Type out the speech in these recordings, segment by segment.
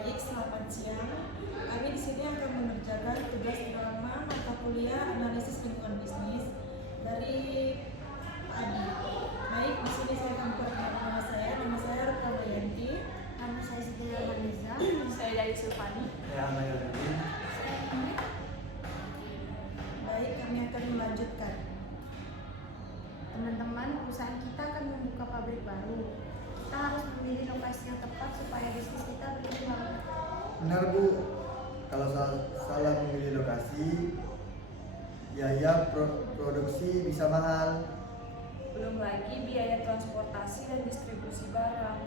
Baik, selamat siang. Kami di sini akan mengerjakan tugas drama mata kuliah analisis lingkungan bisnis dari Adi. Baik, di sini saya akan memperkenalkan nama saya. Nama saya Rukma Yanti. Nama saya Siti Nurhaliza. Saya dari Sulfani. Saya Ahmad Yudhani. Saya Ingrid. Baik, kami akan melanjutkan. Teman-teman, perusahaan kita akan membuka pabrik baru. Kita harus memilih lokasi yang tepat supaya bisnis kita berkembang. Benar Bu, kalau salah memilih lokasi, biaya produksi bisa mahal. Belum lagi biaya transportasi dan distribusi barang.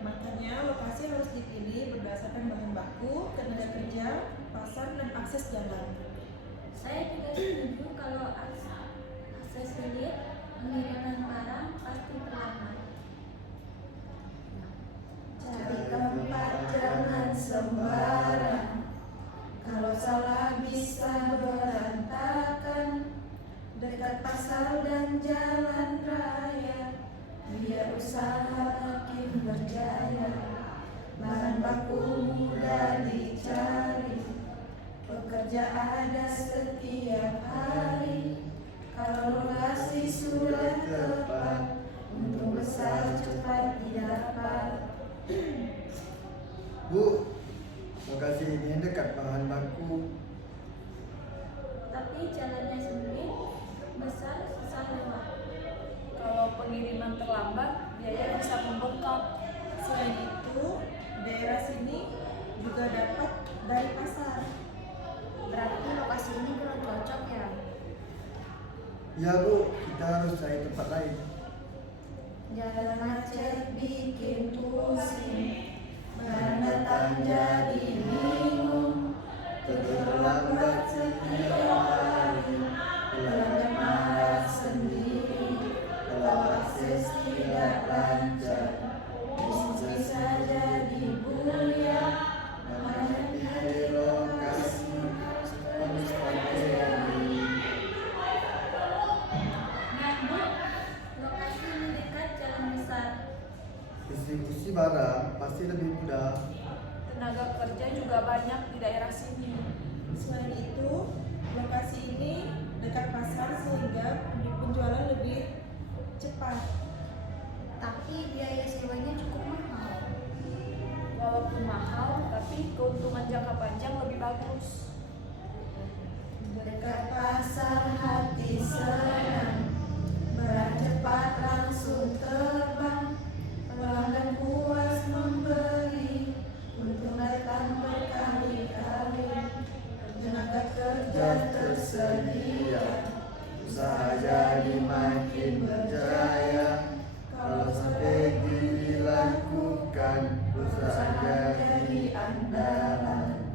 Makanya lokasi harus dipilih berdasarkan bahan baku, tenaga kerja, pasar, dan akses jalan. Saya juga setuju kalau akses sulit, pengiriman barang pasti terlambat. Cari tempat jangan sembarang, kalau salah bisa berantakan. Dekat pasar dan jalan raya, biar usaha makin berjaya. Bahan baku mudah dicari, pekerja ada setiap hari. Kalau lokasi sudah tepat, untung besar cepat didapat. Bu, lokasi ini dekat bahan baku. Tapi jalannya sempit, besar susah lewat. Kalau pengiriman terlambat, biaya bisa membengkak. Selain itu, daerah sini juga dapat dari pasar. Berarti lokasi ini kurang cocok ya? Ya Bu, kita harus cari tempat lain. Jalan macet bikin pusing, barang datang jadi bingung. Terlambat setiap hari, pelanggan marah sendiri. Kalau akses tidak lancar, bisnis bisa jadi buyar. Makanya pilih lokasi penuh strategi. Nah Bu, lokasi ini dekat jalan besar. Distribusi barang pasti lebih mudah. Tenaga kerja juga banyak di daerah sini. Selain itu, lokasi ini dekat pasar sehingga penjualan lebih cepat. Tapi biaya sewanya cukup mahal. Walaupun mahal, tapi keuntungan jangka panjang lebih bagus. Dekat pasar hati senang, barang cepat langsung terbang. Pelanggan puas membeli, untung datang berkali-kali. Tenaga kerja tersedia, usaha jadi makin berjaya. Kalau strategi dilakukan, perusahaan jadi andalan.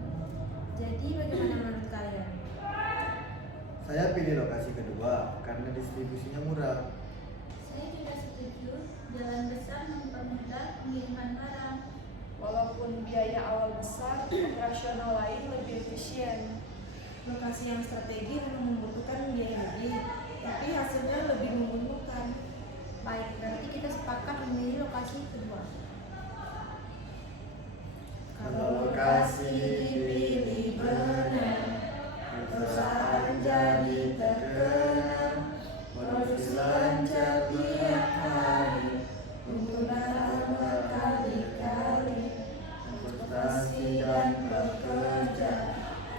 Jadi bagaimana menurut kalian? Saya pilih lokasi kedua karena distribusinya murah. Saya juga setuju, jalan besar mempermudah pengiriman barang. Walaupun biaya awal besar, operasional lain lebih efisien. Lokasi yang strategi memang membutuhkan biaya lebih, tapi hasilnya lebih menguntungkan. Baik, berarti kita sepakat memilih lokasi kedua. Kalau lokasi dipilih benar, perusahaan jadi terkenal. Produksi lancar tiap hari, penggunaan berkali-kali. Transportasi dan pekerja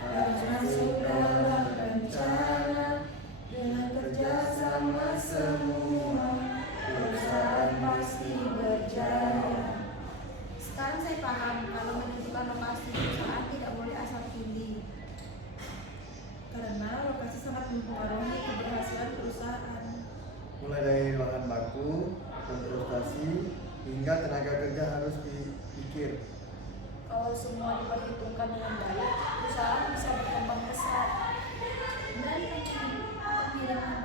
harus masuk dalam rencana. Dengan kerjasama semua, perusahaan pasti berjaya. Sekarang saya paham kalau menentukan lokasi perusahaan tidak boleh asal pilih. Karena lokasi sangat mempengaruhi keberhasilan perusahaan. Mulai dari bahan baku, transportasi, hingga tenaga kerja harus dipikir. Kalau semua diperhitungkan dengan baik, perusahaan bisa berkembang pesat. Dan pengiriman